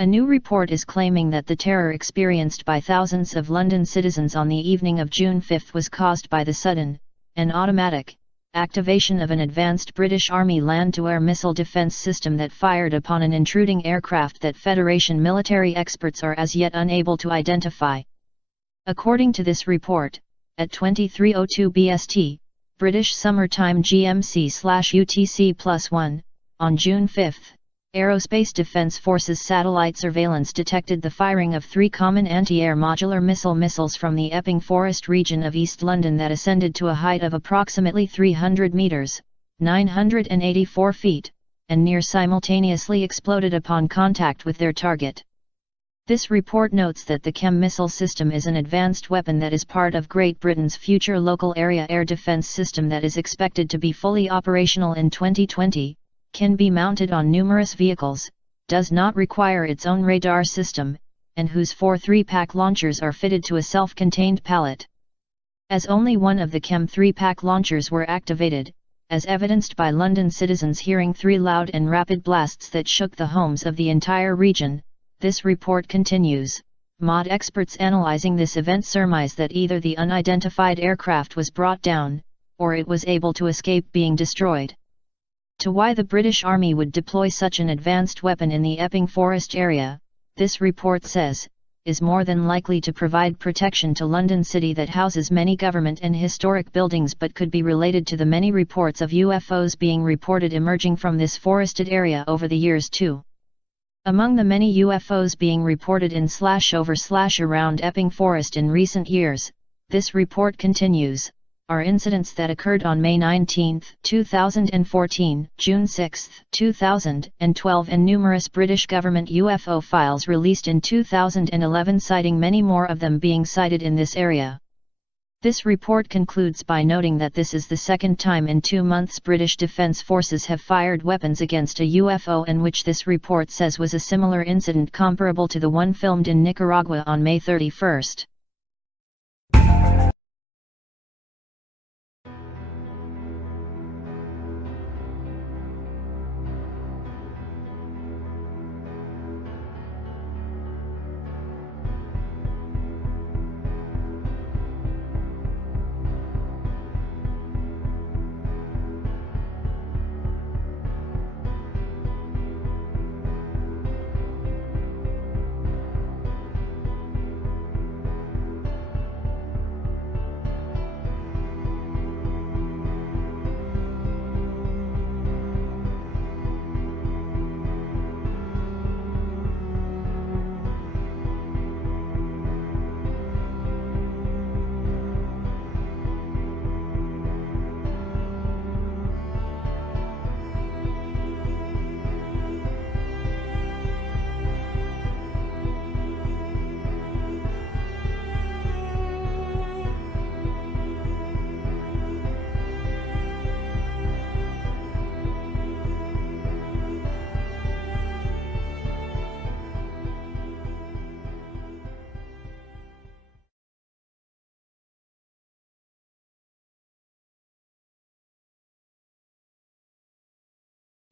A new report is claiming that the terror experienced by thousands of London citizens on the evening of June 5 was caused by the sudden, and automatic, activation of an advanced British Army land-to-air missile defence system that fired upon an intruding aircraft that Federation military experts are as yet unable to identify. According to this report, at 23:02 BST, British Summertime GMT/UTC+1, on June 5, Aerospace Defence Forces satellite surveillance detected the firing of 3 common anti-air modular missiles from the Epping Forest region of East London that ascended to a height of approximately 300 metres, 984 feet, and near simultaneously exploded upon contact with their target. This report notes that the CHEM missile system is an advanced weapon that is part of Great Britain's future local area air defence system that is expected to be fully operational in 2020, can be mounted on numerous vehicles, does not require its own radar system, and whose 4 3-pack launchers are fitted to a self-contained pallet. As only one of the CHEM 3-pack launchers were activated, as evidenced by London citizens hearing 3 loud and rapid blasts that shook the homes of the entire region, this report continues. MOD experts analysing this event surmise that either the unidentified aircraft was brought down, or it was able to escape being destroyed. To why the British Army would deploy such an advanced weapon in the Epping Forest area, this report says, is more than likely to provide protection to London City that houses many government and historic buildings but could be related to the many reports of UFOs being reported emerging from this forested area over the years too. Among the many UFOs being reported in/over/around Epping Forest in recent years, this report continues, are incidents that occurred on May 19, 2014, June 6, 2012 and numerous British government UFO files released in 2011 citing many more of them being sighted in this area. This report concludes by noting that this is the second time in 2 months British Defence Forces have fired weapons against a UFO, and which this report says was a similar incident comparable to the one filmed in Nicaragua on May 31.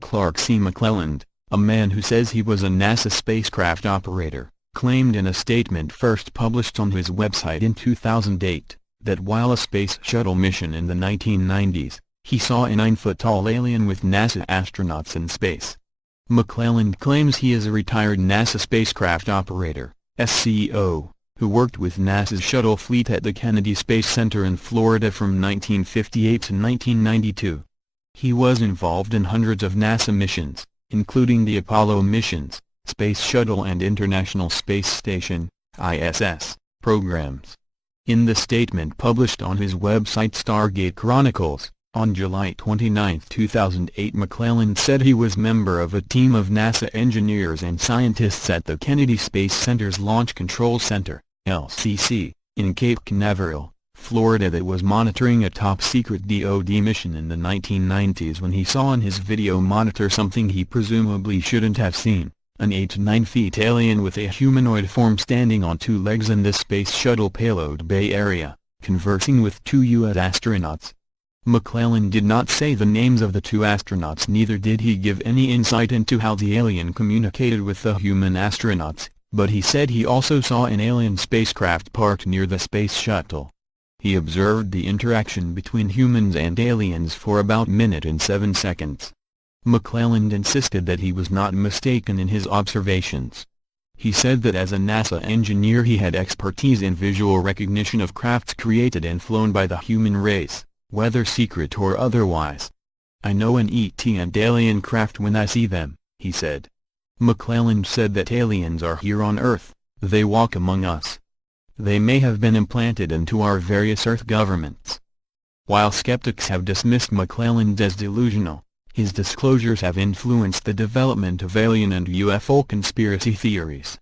Clark C. McClelland, a man who says he was a NASA spacecraft operator, claimed in a statement first published on his website in 2008, that while a space shuttle mission in the 1990s, he saw a 9-foot-tall alien with NASA astronauts in space. McClelland claims he is a retired NASA spacecraft operator, SCO, who worked with NASA's shuttle fleet at the Kennedy Space Center in Florida from 1958 to 1992. He was involved in hundreds of NASA missions, including the Apollo missions, Space Shuttle and International Space Station (ISS) programs. In the statement published on his website Stargate Chronicles, on July 29, 2008, McClelland said he was member of a team of NASA engineers and scientists at the Kennedy Space Center's Launch Control Center, LCC, in Cape Canaveral, Florida that was monitoring a top-secret DoD mission in the 1990s when he saw on his video monitor something he presumably shouldn't have seen, an 8 to 9 feet alien with a humanoid form standing on 2 legs in the Space Shuttle payload bay area, conversing with 2 U.S. astronauts. McClelland did not say the names of the two astronauts, neither did he give any insight into how the alien communicated with the human astronauts, but he said he also saw an alien spacecraft parked near the space shuttle. He observed the interaction between humans and aliens for about a minute and 7 seconds. McClelland insisted that he was not mistaken in his observations. He said that as a NASA engineer he had expertise in visual recognition of crafts created and flown by the human race, whether secret or otherwise. "I know an ET and alien craft when I see them," he said. McClelland said that aliens are here on Earth, they walk among us. They may have been implanted into our various Earth governments. While skeptics have dismissed McClelland as delusional, his disclosures have influenced the development of alien and UFO conspiracy theories.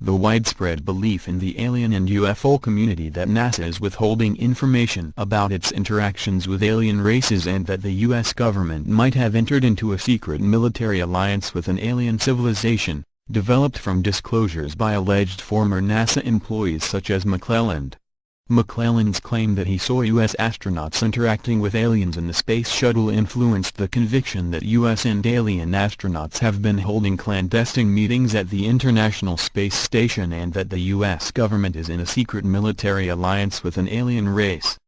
The widespread belief in the alien and UFO community that NASA is withholding information about its interactions with alien races and that the U.S. government might have entered into a secret military alliance with an alien civilization, developed from disclosures by alleged former NASA employees such as McClelland. McClelland's claim that he saw U.S. astronauts interacting with aliens in the space shuttle influenced the conviction that U.S. and alien astronauts have been holding clandestine meetings at the International Space Station and that the U.S. government is in a secret military alliance with an alien race.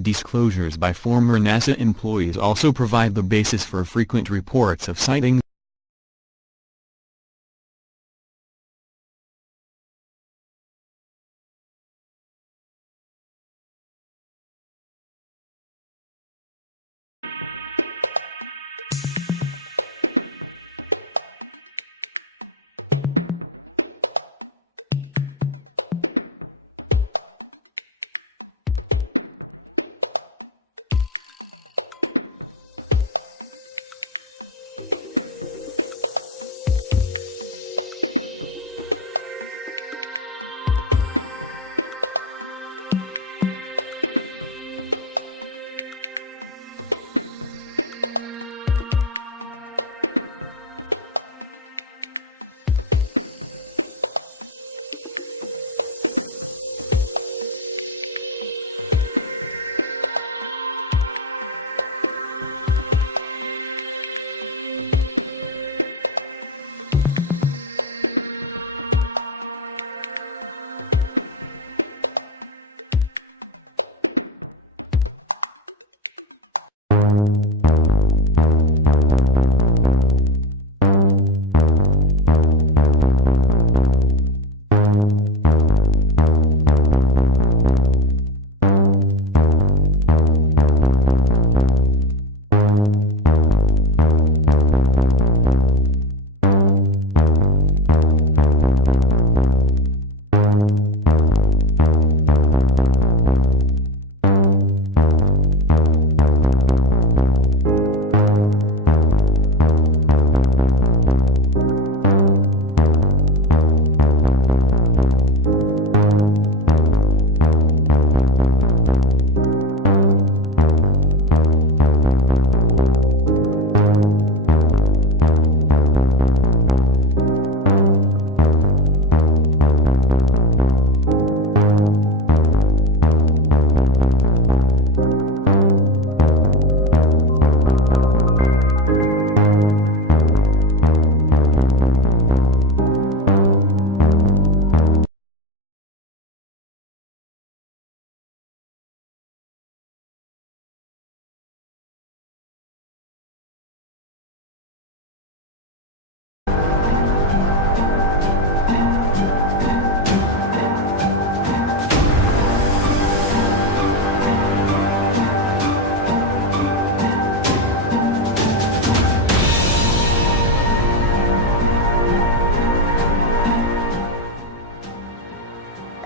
Disclosures by former NASA employees also provide the basis for frequent reports of sightings.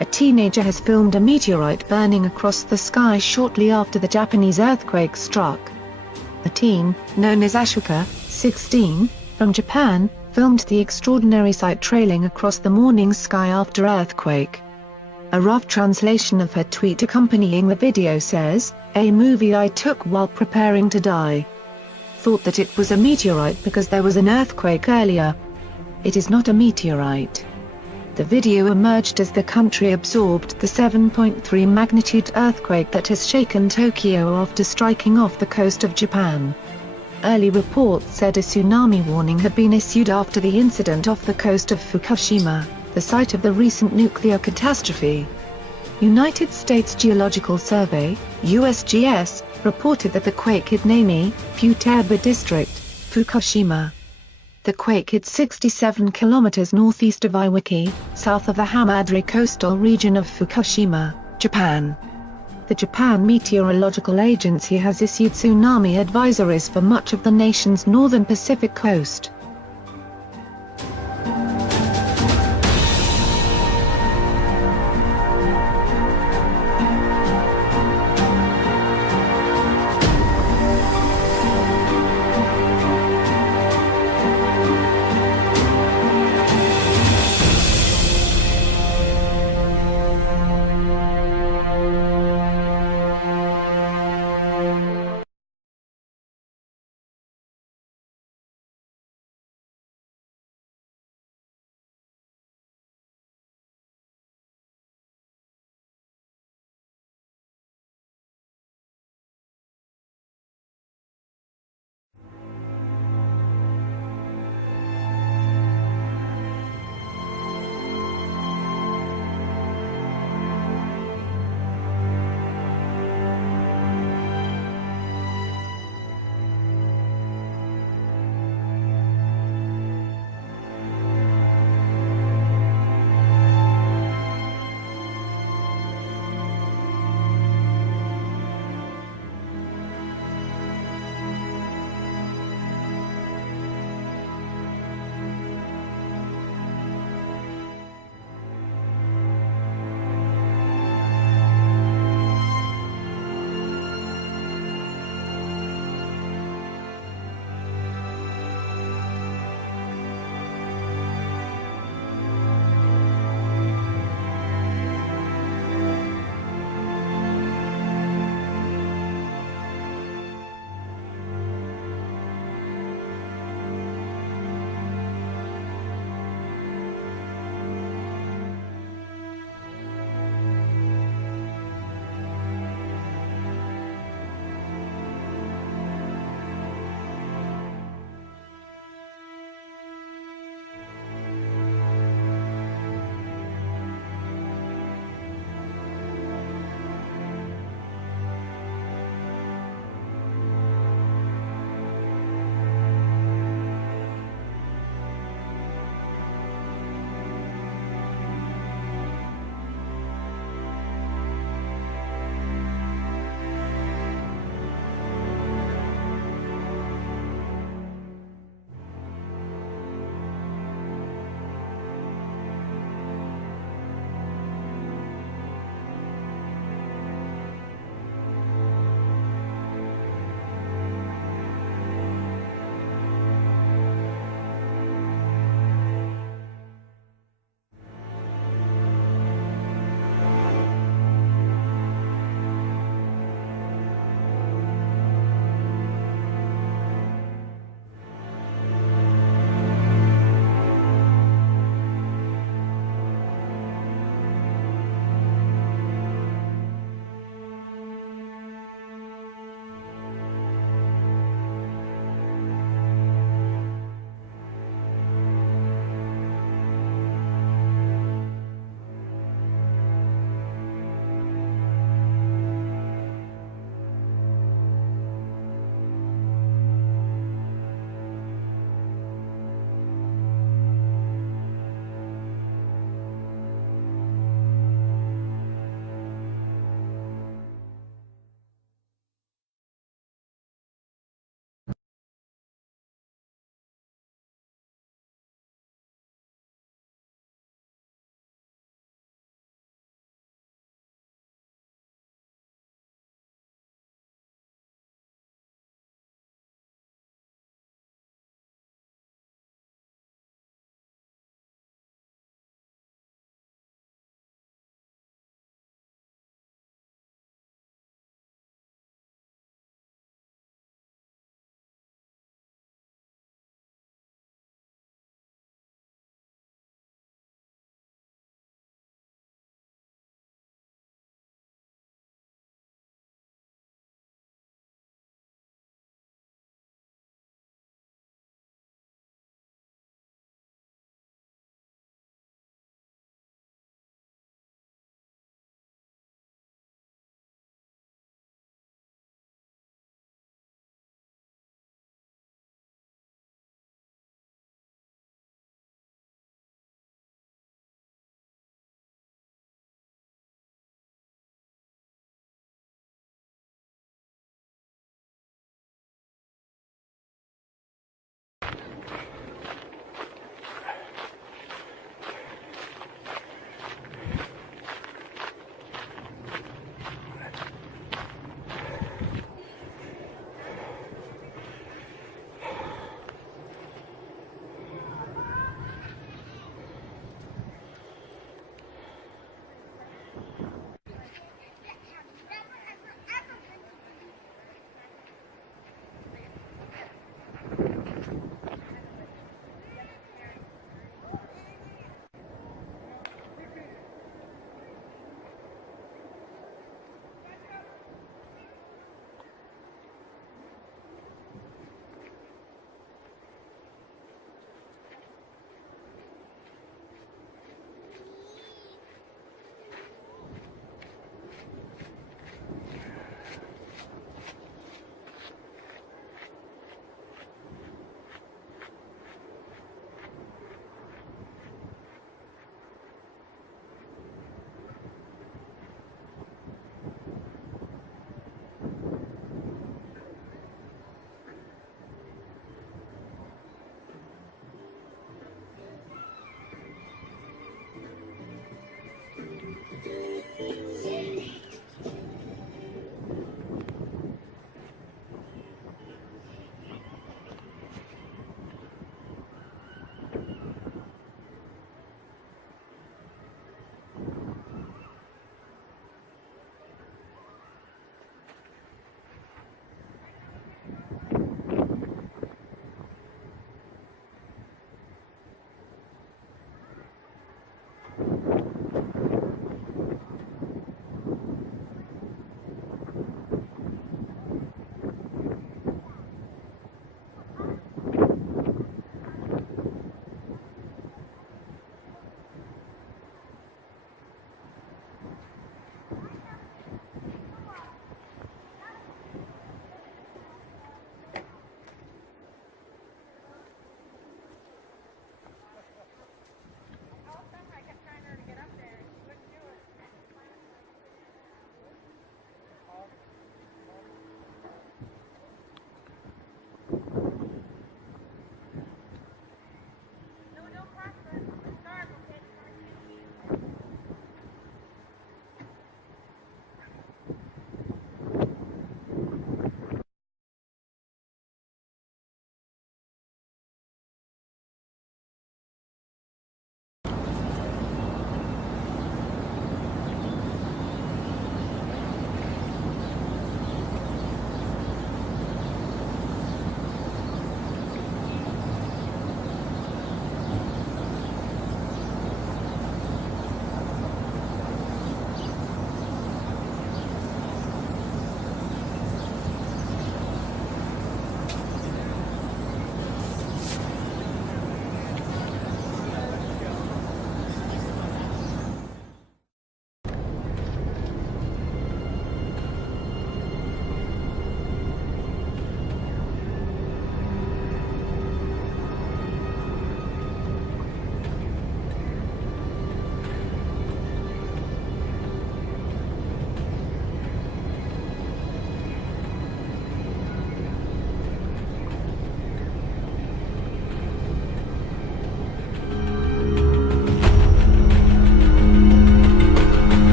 A teenager has filmed a meteorite burning across the sky shortly after the Japanese earthquake struck. The teen, known as Ashoka, 16, from Japan, filmed the extraordinary sight trailing across the morning sky after earthquake. A rough translation of her tweet accompanying the video says, "A movie I took while preparing to die. Thought that it was a meteorite because there was an earthquake earlier. It is not a meteorite. The video emerged as the country absorbed the 7.3 magnitude earthquake that has shaken Tokyo after striking off the coast of Japan. Early reports said a tsunami warning had been issued after the incident off the coast of Fukushima, the site of the recent nuclear catastrophe. United States Geological Survey, USGS, reported that the quake hit Nami, Futaba District, Fukushima. The quake hit 67 kilometers northeast of Iwaki, south of the Hamadry coastal region of Fukushima, Japan. The Japan Meteorological Agency has issued tsunami advisories for much of the nation's northern Pacific coast.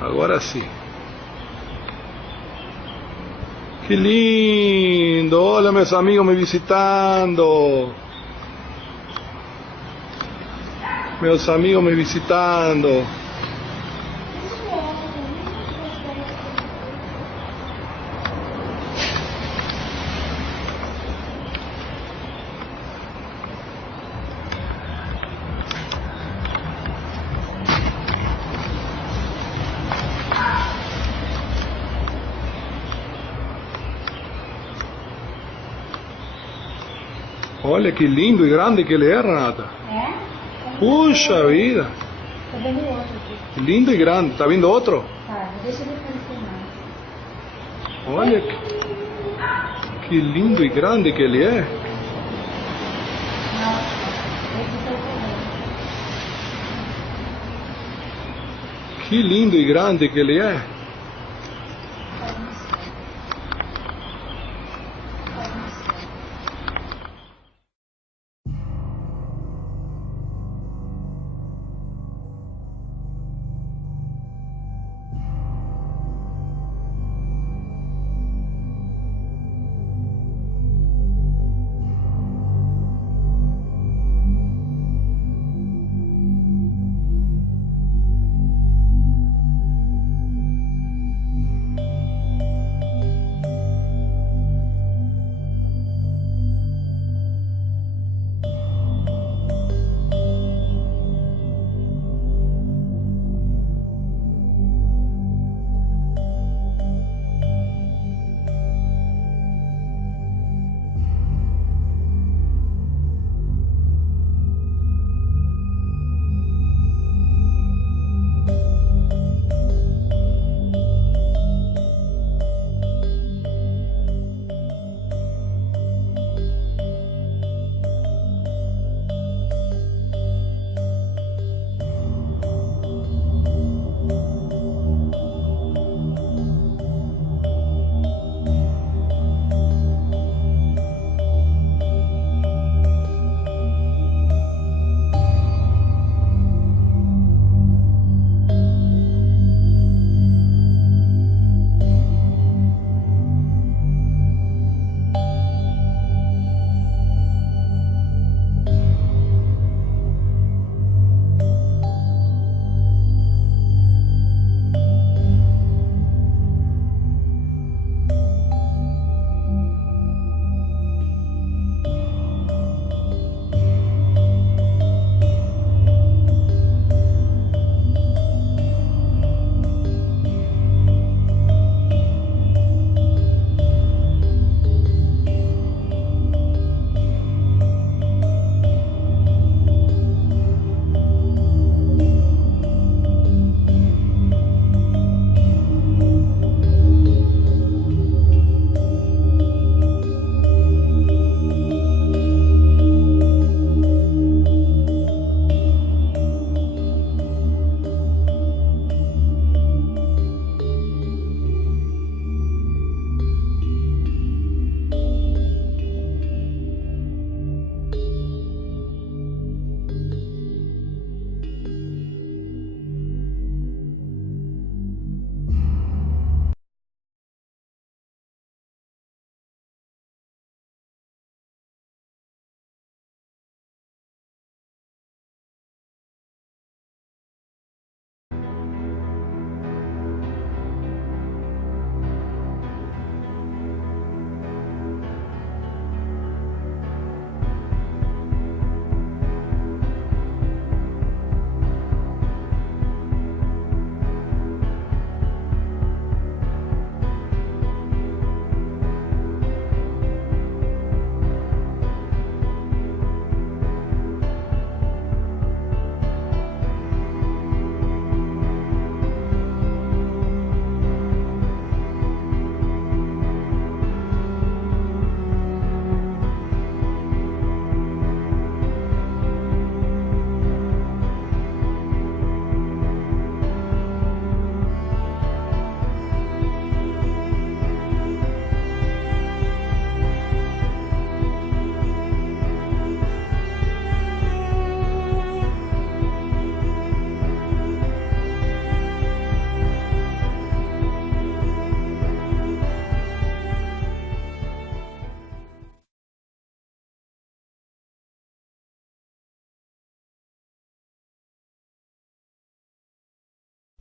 Agora sim. Que lindo! Olha meus amigos me visitando. Meus amigos me visitando. Olha que lindo e grande que ele é, Renata. É? Puxa vida. Tá vendo outro aqui. Lindo e grande. Tá vindo outro? Tá, deixa ele aparecer mais. Olha que lindo e grande que ele é. Não, esse tá o Que lindo e grande que ele é.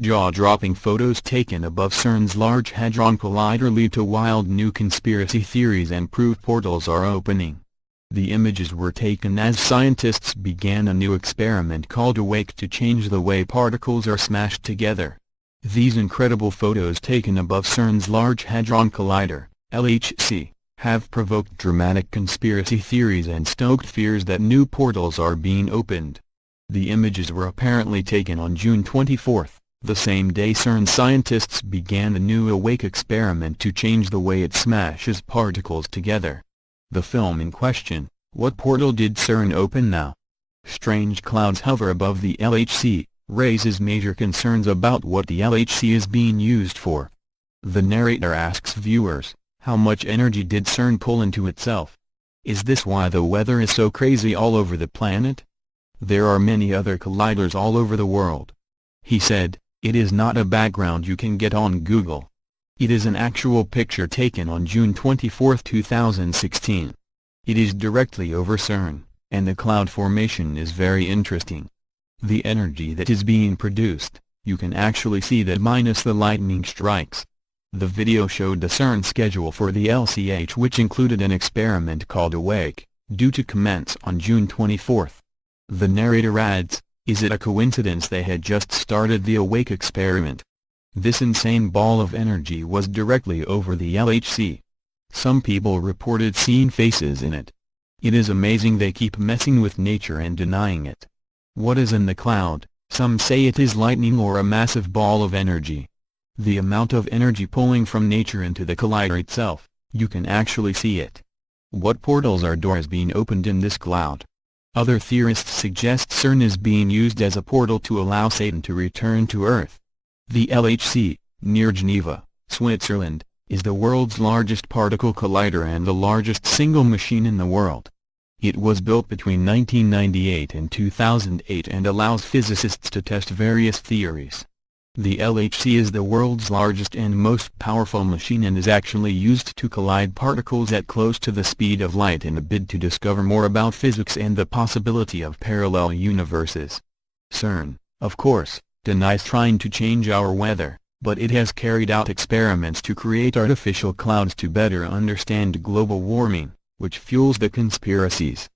Jaw-dropping photos taken above CERN's Large Hadron Collider lead to wild new conspiracy theories and prove portals are opening. The images were taken as scientists began a new experiment called AWAKE to change the way particles are smashed together. These incredible photos taken above CERN's Large Hadron Collider, LHC, have provoked dramatic conspiracy theories and stoked fears that new portals are being opened. The images were apparently taken on June 24, the same day CERN scientists began the new AWAKE experiment to change the way it smashes particles together. The film in question, What Portal Did CERN Open Now? Strange clouds hover above the LHC, raises major concerns about what the LHC is being used for. The narrator asks viewers, how much energy did CERN pull into itself? Is this why the weather is so crazy all over the planet? There are many other colliders all over the world. He said, it is not a background you can get on Google. It is an actual picture taken on June 24, 2016. It is directly over CERN, and the cloud formation is very interesting. The energy that is being produced, you can actually see that minus the lightning strikes. The video showed the CERN schedule for the LCH, which included an experiment called AWAKE, due to commence on June 24. The narrator adds, is it a coincidence they had just started the AWAKE experiment? This insane ball of energy was directly over the LHC. Some people reported seeing faces in it. It is amazing they keep messing with nature and denying it. What is in the cloud? Some say it is lightning or a massive ball of energy. The amount of energy pulling from nature into the collider itself, you can actually see it. What portals or doors being opened in this cloud? Other theorists suggest CERN is being used as a portal to allow Satan to return to Earth. The LHC, near Geneva, Switzerland, is the world's largest particle collider and the largest single machine in the world. It was built between 1998 and 2008 and allows physicists to test various theories. The LHC is the world's largest and most powerful machine and is actually used to collide particles at close to the speed of light in a bid to discover more about physics and the possibility of parallel universes. CERN, of course, denies trying to change our weather, but it has carried out experiments to create artificial clouds to better understand global warming, which fuels the conspiracies.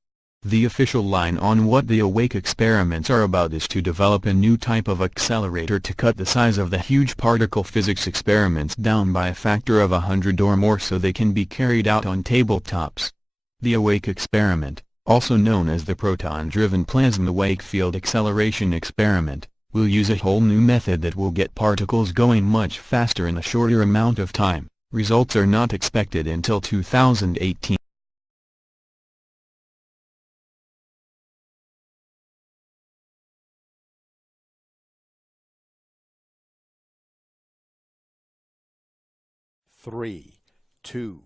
The official line on what the AWAKE experiments are about is to develop a new type of accelerator to cut the size of the huge particle physics experiments down by a factor of 100 or more so they can be carried out on tabletops. The AWAKE experiment, also known as the Proton-Driven Plasma Wake Field Acceleration Experiment, will use a whole new method that will get particles going much faster in a shorter amount of time. Results are not expected until 2018. Three, two,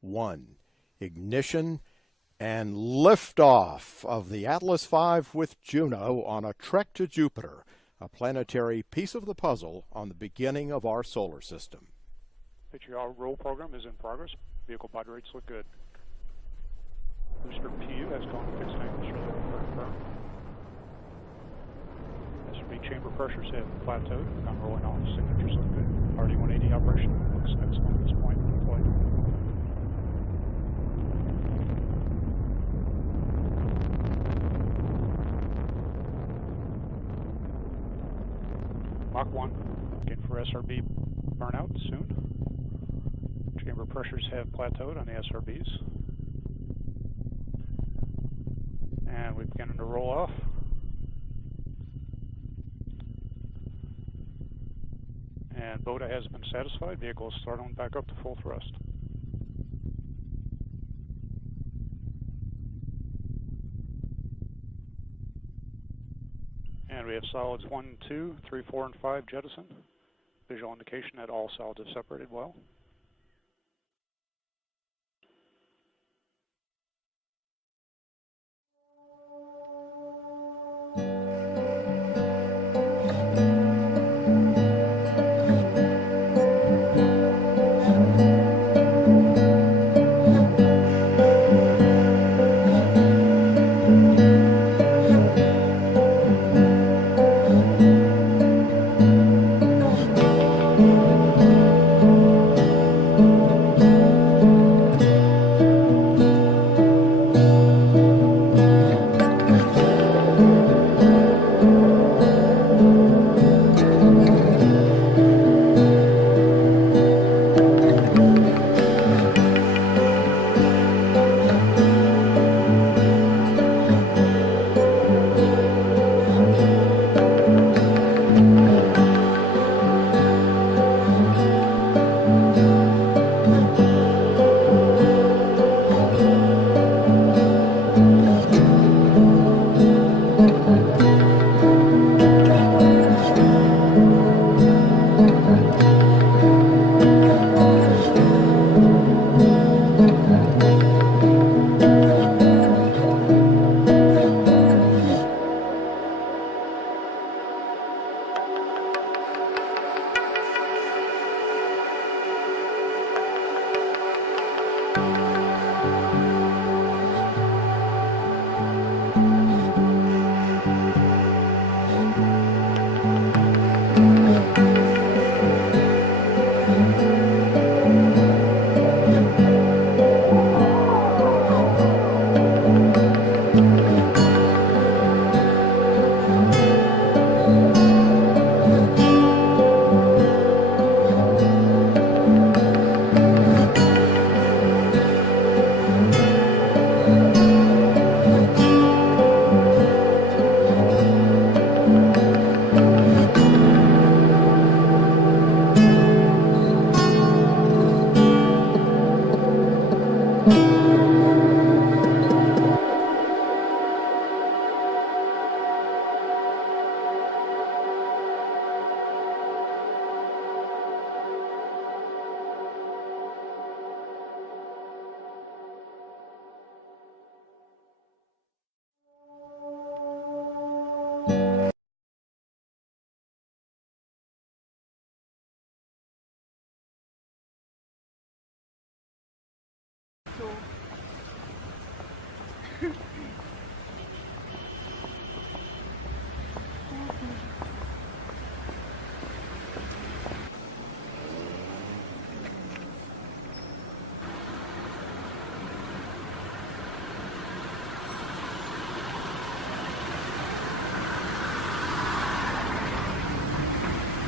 one, ignition, and liftoff of the Atlas V with Juno on a trek to Jupiter, a planetary piece of the puzzle on the beginning of our solar system. Picture roll program is in progress. Vehicle body rates look good. Booster PU has gone to fixed angle, show that confirmed. SRB chamber pressures have plateaued, gone rolling off, signatures look good. RD-180 operation looks excellent at this point in flight. Mach 1, looking for SRB burnout soon. Chamber pressures have plateaued on the SRBs. And we're beginning to roll off. And BOTA has been satisfied. Vehicle is starting back up to full thrust. And we have solids 1, 2, 3, 4, and 5 jettisoned. Visual indication that all solids have separated well.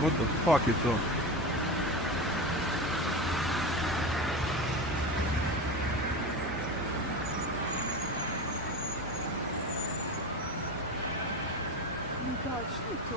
What the fuck is up? Да, что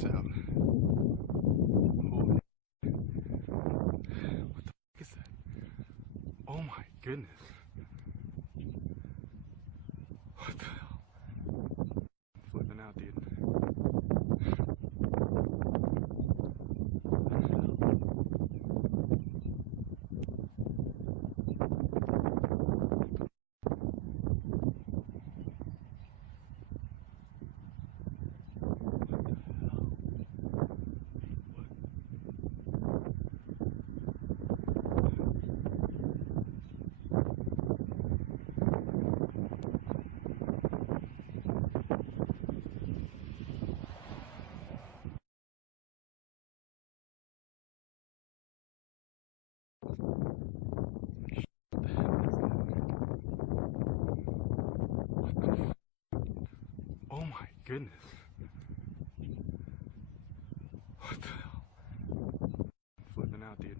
this out. Holy. What the fuck is that? Oh my goodness. What the hell? I'm flipping out, dude. Oh my goodness. What the hell? I'm flipping out, dude.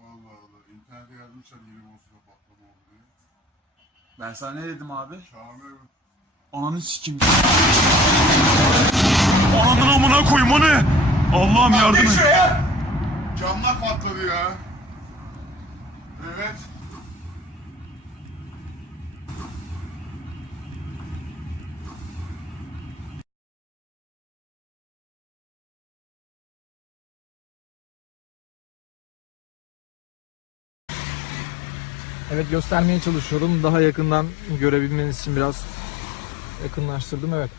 Allah Allah. İnternete yazmışlar yeni Bosna patlama oldu diye. Ben sana ne dedim abi? Şahane. Ananı sikim. Ananın amına koyayım o ne? Allah'ım yardım et. Camlar patladı ya. Evet. Evet, göstermeye çalışıyorum. Daha yakından görebilmeniz için biraz yakınlaştırdım. Evet.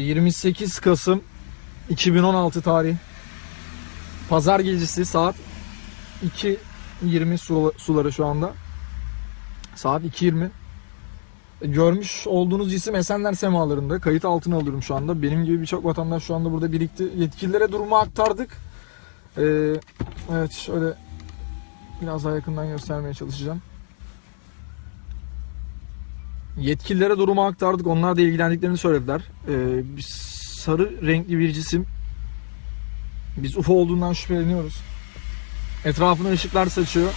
28 Kasım 2016 tarihi. Pazar gecesi saat 2.20 suları şu anda. Saat 2.20. Görmüş olduğunuz cisim Esenler semalarında. Kayıt altına alıyorum şu anda. Benim gibi birçok vatandaş şu anda burada birikti. Yetkililere durumu aktardık. Evet, şöyle biraz daha yakından göstermeye çalışacağım. Yetkililere durumu aktardık. Onlar da ilgilendiklerini söylediler. Bir sarı renkli bir cisim. Biz UFO olduğundan şüpheleniyoruz. Etrafına ışıklar saçıyor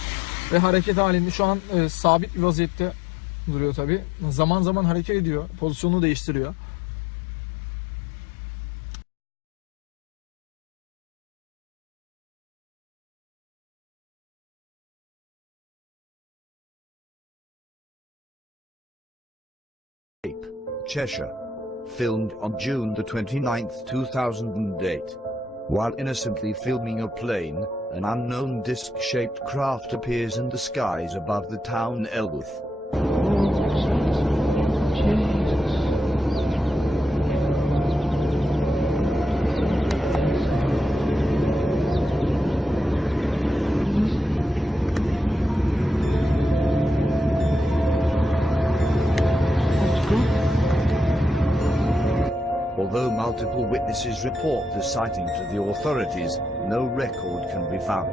ve hareket halinde. Şu an sabit bir vaziyette duruyor tabi. Zaman zaman hareket ediyor. Pozisyonunu değiştiriyor. Cheshire. Filmed on June the 29th, 2008. While innocently filming a plane, an unknown disc-shaped craft appears in the skies above the town Elguth. Although multiple witnesses report the sighting to the authorities, no record can be found.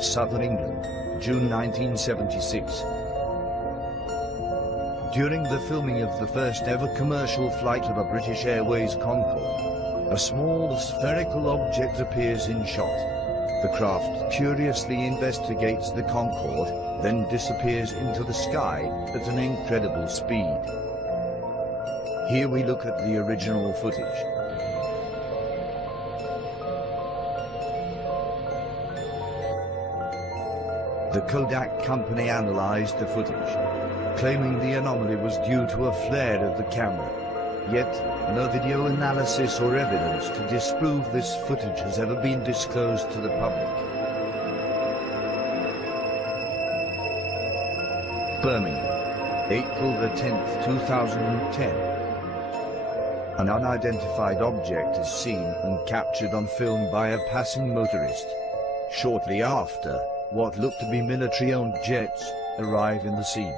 Southern England, June 1976. During the filming of the first ever commercial flight of a British Airways Concorde, a small spherical object appears in shot. The craft curiously investigates the Concorde, then disappears into the sky at an incredible speed. Here we look at the original footage. The Kodak company analyzed the footage, claiming the anomaly was due to a flare of the camera. Yet, no video analysis or evidence to disprove this footage has ever been disclosed to the public. Birmingham, April the 10th, 2010. An unidentified object is seen and captured on film by a passing motorist. Shortly after, what looked to be military-owned jets arrive in the scene.